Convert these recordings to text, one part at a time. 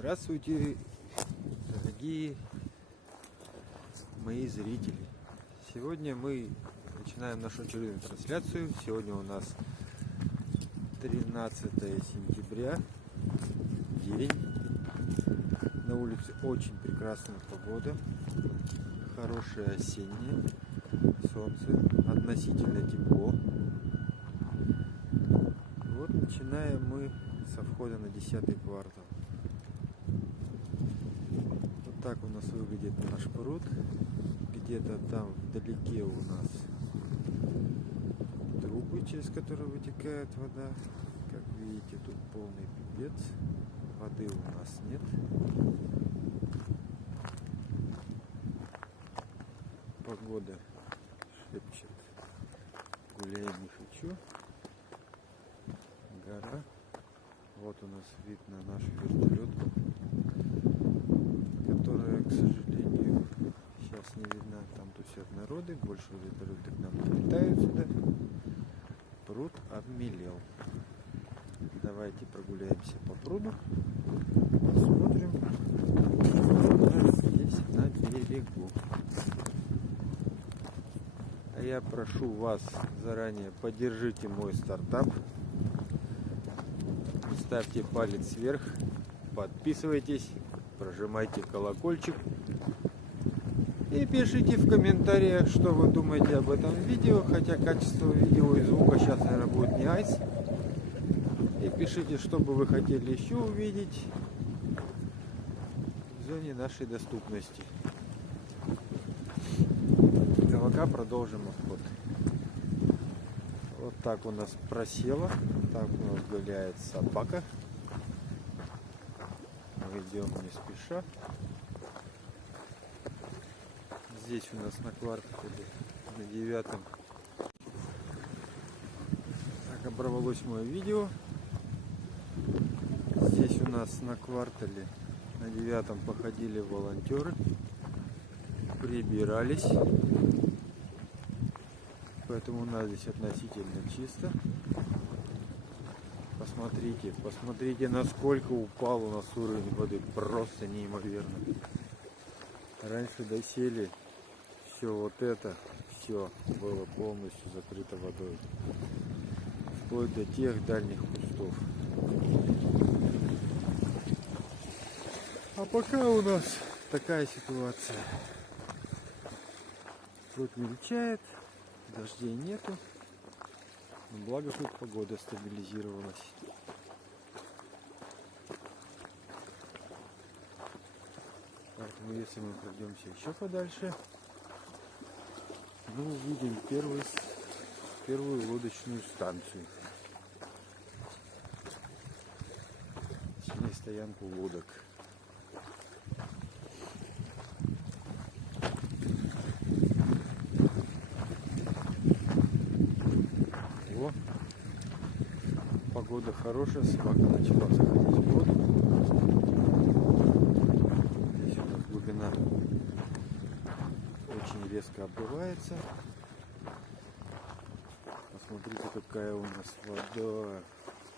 Здравствуйте, дорогие мои зрители! Сегодня мы начинаем нашу очередную трансляцию. Сегодня у нас 13 сентября, день. На улице очень прекрасная погода, хорошее осеннее солнце, относительно тепло. Вот начинаем мы со входа на 10-й квартал. Вот так у нас выглядит наш пруд. Где-то там вдалеке у нас трубы, через которые вытекает вода. Как видите, тут полный пипец. Воды у нас нет. Погода шепчет: гуляй, не хочу. Гора. Вот у нас вид на нашу вертолетку, которая, к сожалению, сейчас не видна. Там тусят народы, больше вертолеты к нам не летают сюда. Пруд обмелел. Давайте прогуляемся по пруду, посмотрим, что у нас здесь на берегу. А я прошу вас заранее, поддержите мой стартап. Ставьте палец вверх, подписывайтесь, прожимайте колокольчик и пишите в комментариях, что вы думаете об этом видео, хотя качество видео и звука сейчас, наверное, будет не айс. И пишите, что бы вы хотели еще увидеть в зоне нашей доступности. А пока продолжим обход. Вот так у нас просело, так у нас гуляет собака. Мы идем не спеша. Здесь у нас на квартале, на 9-м. Так оборвалось мое видео. Здесь у нас на квартале, на 9-м, походили волонтеры, прибирались. Поэтому у нас здесь относительно чисто. Посмотрите, насколько упал у нас уровень воды. Просто неимоверно. Раньше досели, все вот это, все было полностью закрыто водой. Вплоть до тех дальних кустов. А пока у нас такая ситуация. Тут мельчает. Дождей нету, но благо тут погода стабилизировалась. Поэтому если мы пройдемся еще подальше, мы увидим первую лодочную станцию. Точнее, стоянку лодок. Погода хорошая, собака начала заходить в воду. Здесь у нас глубина очень резко обрывается. Посмотрите, какая у нас вода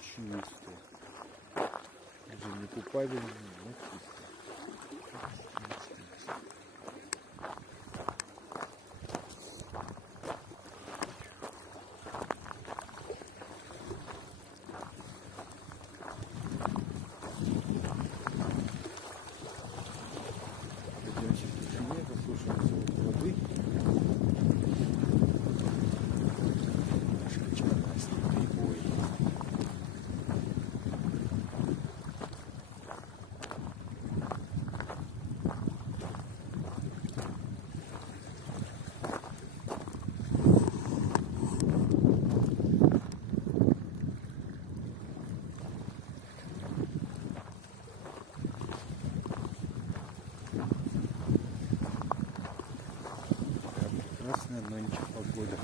чистая. Уже не купальная, но чистая. Послушаем звук воды. Наш качканастый прибой. Прекрасная нынче погода.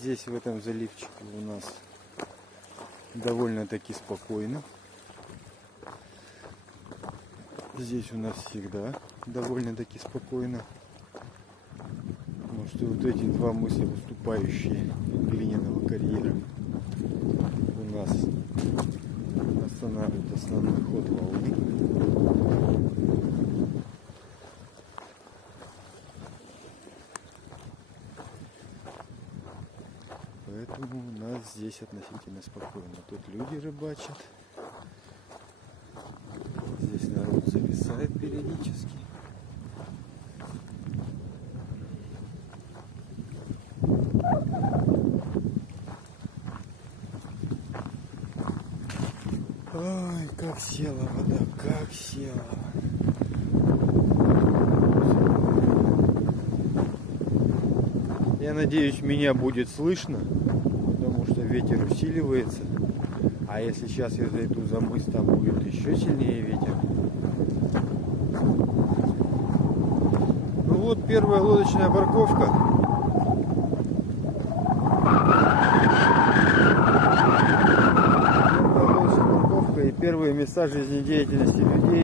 Здесь в этом заливчике у нас довольно-таки спокойно. Здесь у нас всегда довольно-таки спокойно. Потому что вот эти два мыса, выступающие глиняного карьера, у нас основной ход волны. Поэтому у нас здесь относительно спокойно. Тут люди рыбачат. Здесь народ зависает периодически. Ой, как села вода, как села. Я надеюсь, меня будет слышно, потому что ветер усиливается. А если сейчас я зайду за мыс, там будет еще сильнее ветер. Ну вот первая лодочная парковка. Первая лодочная парковка и первые места жизнедеятельности людей.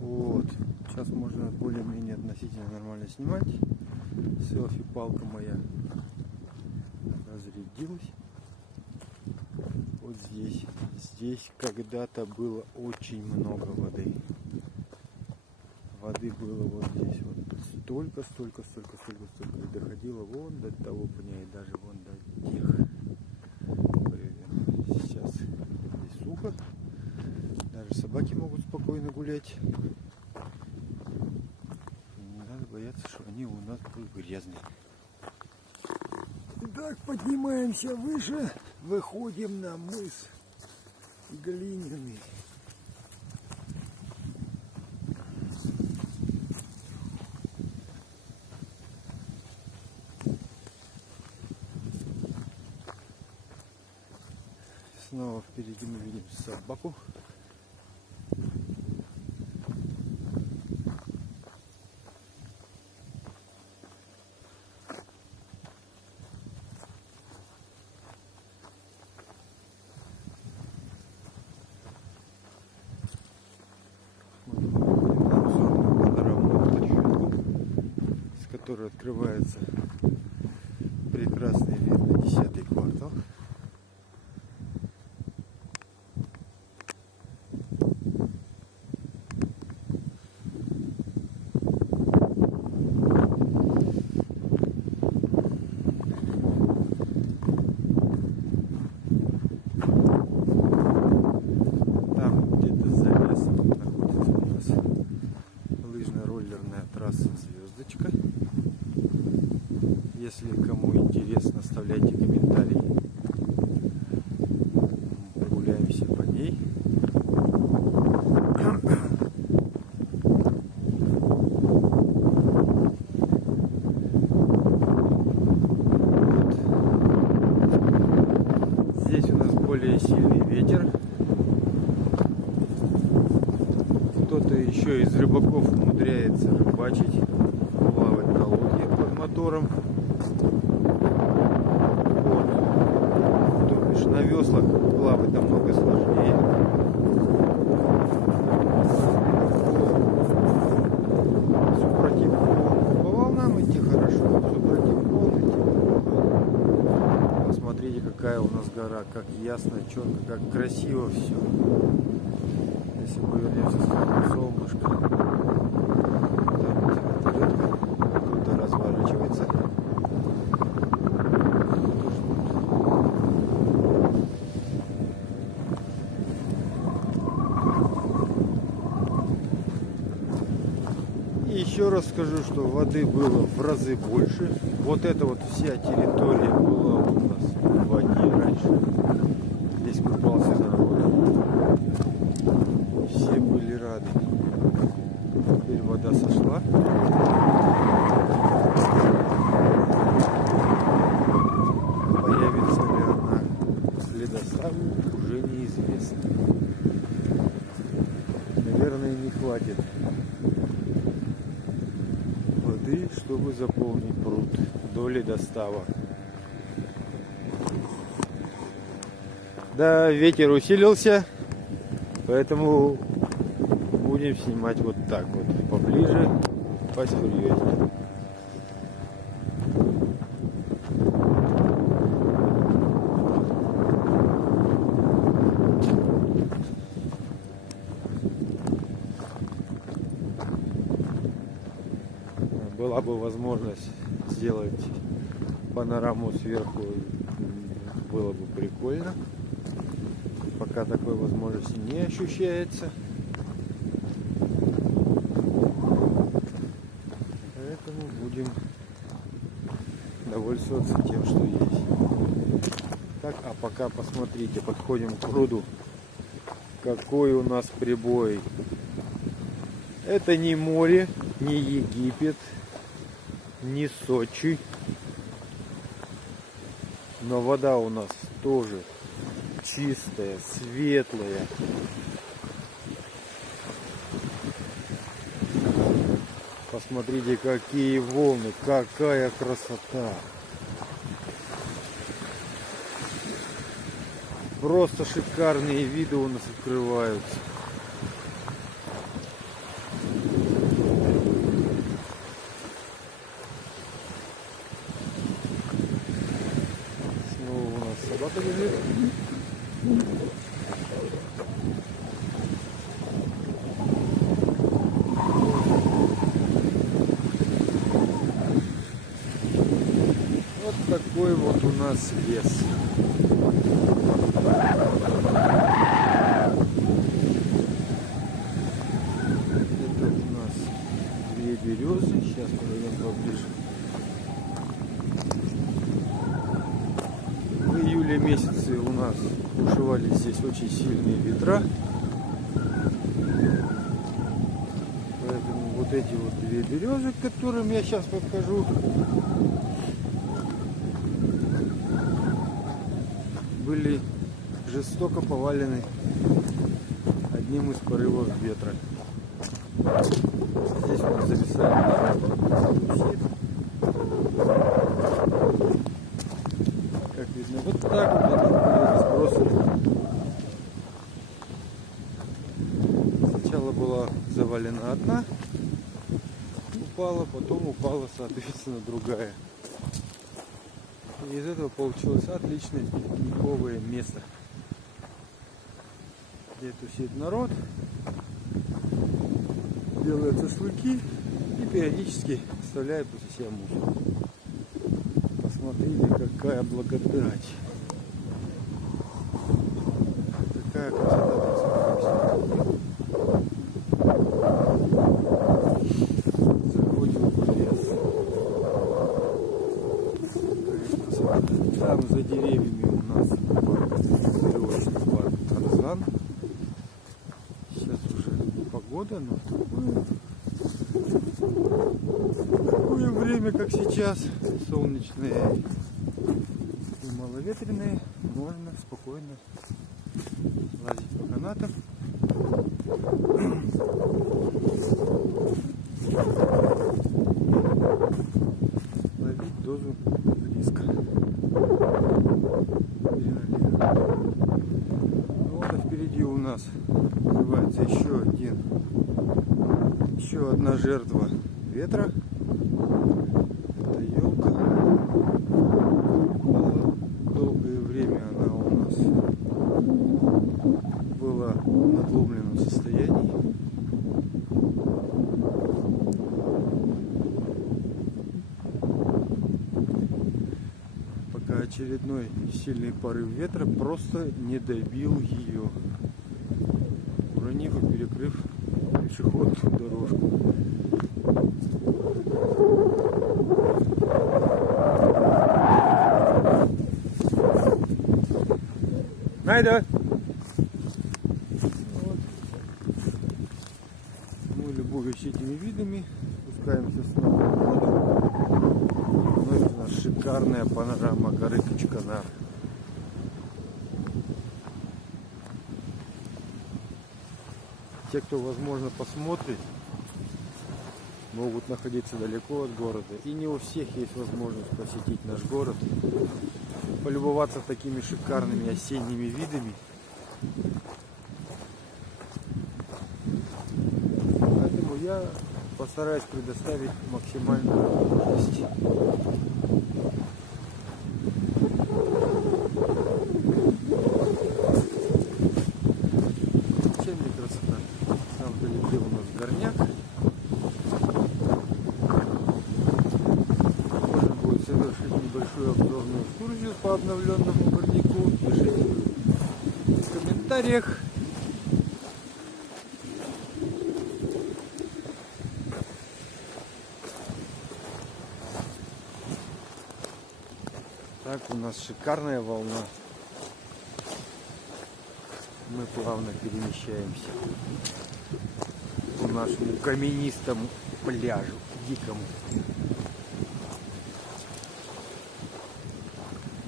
Вот, сейчас можно более-менее относительно нормально снимать. Селфи-палка моя разрядилась. Вот здесь. Здесь когда-то было очень много воды. Воды было вот здесь вот столько, и доходило вон до того пня, и даже вон до тех. Сейчас здесь сухо. Даже собаки могут спокойно гулять. Не надо бояться, что они у нас будут грязные. Итак, поднимаемся выше, выходим на мыс Глиняный. Снова впереди мы видим собаку. С которой открывается прекрасный вид на 10-й квартал. Трасса Звездочка. Если кому интересно, оставляйте комментарии. Прогуляемся по ней. Вот. Здесь у нас более сильный ветер. Кто-то еще из рыбаков умудряется рыбачить, плавать на лодке под мотором. Вот. То бишь на веслах плавать намного сложнее. Супротив по волнам идти хорошо, супротив волн идти плохо. Посмотрите, какая у нас гора, как ясно, четко, как красиво все. Если мы вернемся в сторону солнышка, там вертолет круто разворачивается. И еще раз скажу, что воды было в разы больше. Вот эта вот вся территория была у нас в воде раньше. Здесь купался народ. Все были рады. Теперь вода сошла. Появится ли она ледостав, уже хватит воды, чтобы заполнить пруд вдоль достава. Да, ветер усилился, поэтому будем снимать вот так вот, поближе, посерьезнее. Была бы возможность сделать панораму сверху, было бы прикольно. Пока такой возможности не ощущается. Поэтому будем довольствоваться тем, что есть. Так, а пока посмотрите, подходим к пруду. Какой у нас прибой. Это не море, не Египет, не Сочи. Но вода у нас тоже чистая, светлая. Посмотрите, какие волны, какая красота. Просто шикарные виды у нас открываются. Снова у нас собака бежит. Вот такой вот у нас лес. Это у нас две березы. Сейчас подойдем поближе. В июле месяце у нас бушевали здесь очень сильные ветра. Поэтому вот эти вот две березы, к которым я сейчас подхожу, были жестоко повалены одним из порывов ветра. Здесь у нас зависает, как видно, вот так вот они были разбросаны. Сначала была завалена одна, упала, потом упала, соответственно, другая. И из этого получилось отличное пикниковое место, где тусит народ, делают шашлыки и периодически оставляют после себя мусор. Посмотрите, какая благодать. Какая красота. Заходим в лес. Там за деревьями у нас веревочный парк Тарзан. Сейчас уже погода, но такое время, как сейчас, солнечное и маловетренное, можно спокойно лазить по канатам. Ловить дозу риска. Вот, а впереди у нас открывается еще одна жертва ветра. Это елка. Долгое время она у нас была в надломленном состоянии. Пока очередной сильный порыв ветра просто не добил ее, уронив и перекрыв пешеходную дорожку. Найда! Вот. Мы, любуясь этими видами, спускаемся снова в воду. Вновь у нас шикарная панорама горы Качканар. те, кто, возможно, посмотрит, могут находиться далеко от города. И не у всех есть возможность посетить наш город, полюбоваться такими шикарными осенними видами. Поэтому я постараюсь предоставить максимальную возможность. Чем не красота? Там вдалеке у нас горняк. Можно будет совершить небольшую обзорную экскурсию по обновленному горняку. Пишите в комментариях. Так, у нас шикарная волна. Мы плавно перемещаемся по нашему каменистому пляжу, дикому.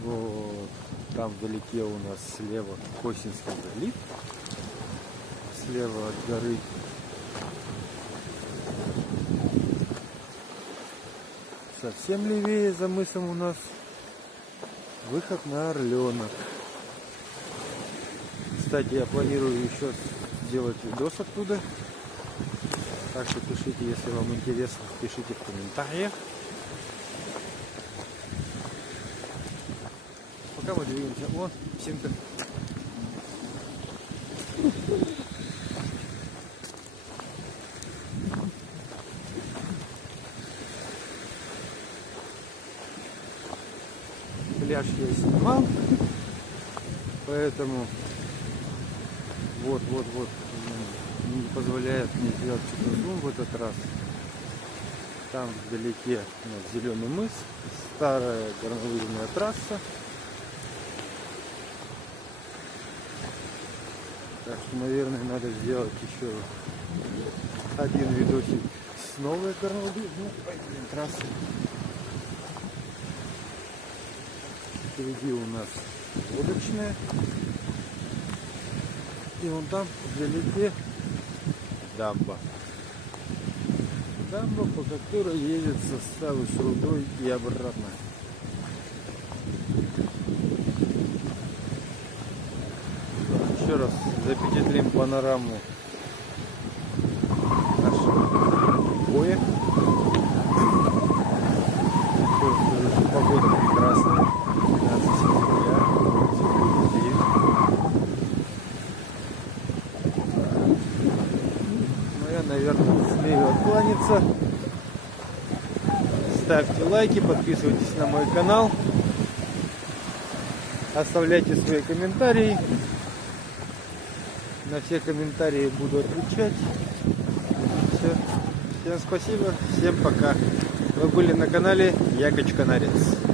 Вот там вдалеке у нас слева Косинский залив, слева от горы. Совсем левее за мысом у нас выход на Орленок. Кстати, я планирую еще сделать видос оттуда. Так что пишите, если вам интересно, пишите в комментариях. Пока мы двигаемся. Вон, Симка. Пляж я снимал, поэтому вот не позволяет мне сделать что-то зум в этот раз. Там вдалеке у нас зеленый мыс, старая горнолыжная трасса. Так что, наверное, надо сделать еще один видосик с новой горнолыжной трассы. Впереди у нас лодочная. И вон там вдалеке дамба. Дамба, по которой едет составы с рудой и обратно. Еще раз запечатлим панораму нашего боя. Погода прекрасная. 15 сентября. Ну, я, наверное, смею откланяться. Ставьте лайки, подписывайтесь на мой канал. Оставляйте свои комментарии. На все комментарии буду отвечать. Все. Всем спасибо, всем пока. Вы были на канале Я Качканарец.